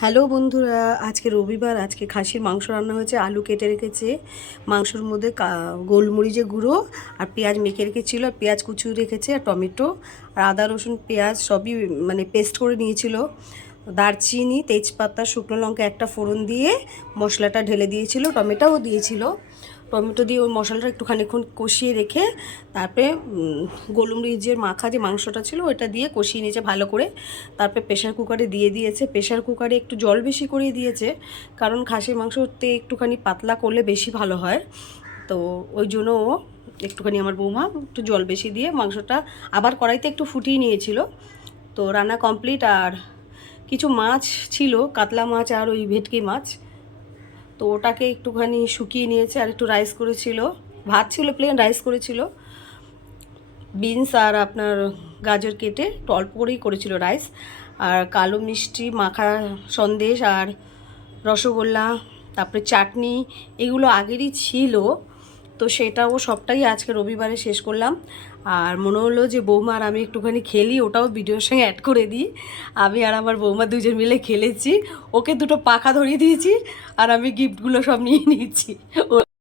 Hello বন্ধুরা, আজকে রবিবার। আজকে খাসির মাংস রান্না হয়েছে। আলু কেটে রেখেছে, মাংসর মধ্যে গোলমরিচের গুঁড়ো আর পেঁয়াজ মেখে রেখেছিল, আর পেঁয়াজ কুচিয়ে রেখেছে, আর টমেটো আর আদা রসুন পেঁয়াজ সবই মানে পেস্ট করে নিয়েছিল। দারচিনি, তেজপাতা, শুকনো লঙ্কা একটা ফোড়ন দিয়ে মশলাটা ঢেলে দিয়েছিল, টমেটোও দিয়েছিল। টমেটো দিয়ে ওই মশলাটা একটু খানিকক্ষণ কষিয়ে রেখে তারপরে গোলমরিচের মাখা যে মাংসটা ছিল ওটা দিয়ে কষিয়ে নিয়েছে ভালো করে। তারপরে প্রেশার কুকারে দিয়ে দিয়েছে। প্রেশার কুকারে একটু জল বেশি করে দিয়েছে, কারণ খাসির মাংসতে একটুখানি পাতলা করলে বেশি ভালো হয়। তো ওই জন্য ও একটুখানি আমার বৌমা একটু জল বেশি দিয়ে মাংসটা আবার কড়াইতে একটু ফুটিয়ে নিয়েছিল। তো রান্না কমপ্লিট। আর কিছু মাছ ছিল, কাতলা মাছ আর ওই ভেটকি মাছ, তো ওটাকে একটুখানি শুকিয়ে নিয়েছে। আর একটু রাইস করেছিল, ভাত ছিল, প্লেন রাইস করেছিল। বিনস আর আপনার গাজর কেটে একটু অল্প করেই করেছিল রাইস। আর কালো মিষ্টি মাখা সন্দেশ আর রসগোল্লা, তারপরে চাটনি, এগুলো আগেরই ছিল। তো সেটাও সবটাই আজকে রবিবারে শেষ করলাম। আর মনে হলো যে বৌমা আর আমি একটুখানি খেলি, ওটাও ভিডিওর সঙ্গে অ্যাড করে দিই। আমি আর আমার বৌমা দুজন মিলে খেলেছি। ওকে দুটো পাখা ধরিয়ে দিয়েছি আর আমি গিফটগুলো সব নিয়ে নিয়েছি।